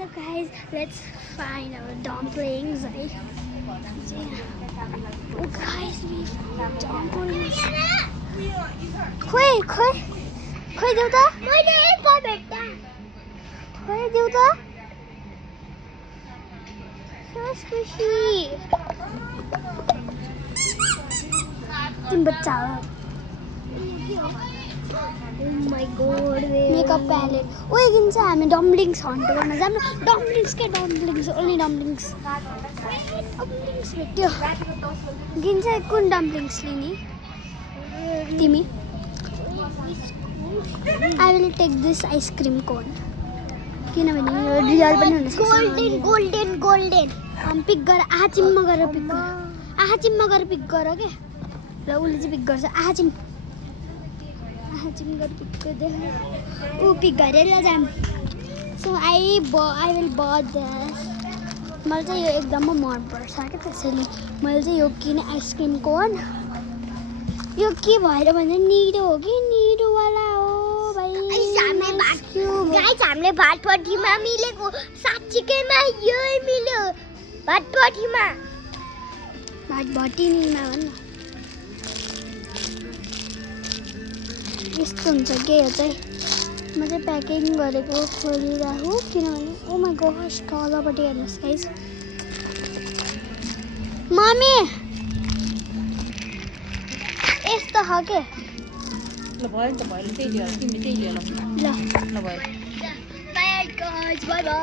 So guys, let's find our dumplings. Right? Oh guys, we found dumplings. खोइ देऊ त मैले एक भेट्टा खोइ देऊ त so squishy तीन बच्चा हो oh my god makeup palette ओए किन्छ हामी डम्पलिङ्स हन्ट गर्न जाम न डम्पलिङ्स ओन्ली डम्पलिङ्स भेट्यो किन्छ कुन डम्पलिङ्स लिने तिमी I will take this ice cream cone. किनभने यो रियल पनि हुन सक्छ गोल्डन हम पिक गर आचिममा गरेर पिक गर पिक गर के र उले चाहिँ पिक गर्छ आचिम गरेर पिक गर्दै ऊ पिक गरेर जाम so I will buy this मलाई चाहिँ यो एकदमै मन पर्छ के त्यसैले मैले चाहिँ यो किने आइसक्रिम कोन यो के भएर भने निरो हो कि निरो वाला हो भाइ गाइस हामीले भातपट्टीमा मिलेको साच्चीकैमा यही मिल्यो भातपट्टीमा भातपट्टीमा भन्न यस्तो हुन्छ के हो चाहिँ म चाहिँ प्याकिङ गरेको खोलिराखु किनभने ओ माय गॉश तलपट्टि हेर्नुस् गाइस मम्मी यस्तो हो के ल भयो नि त भयो त्यही लियो तिमीले त्यही लियो ल ल ल भयो बाइ गाइस बाइ बाइ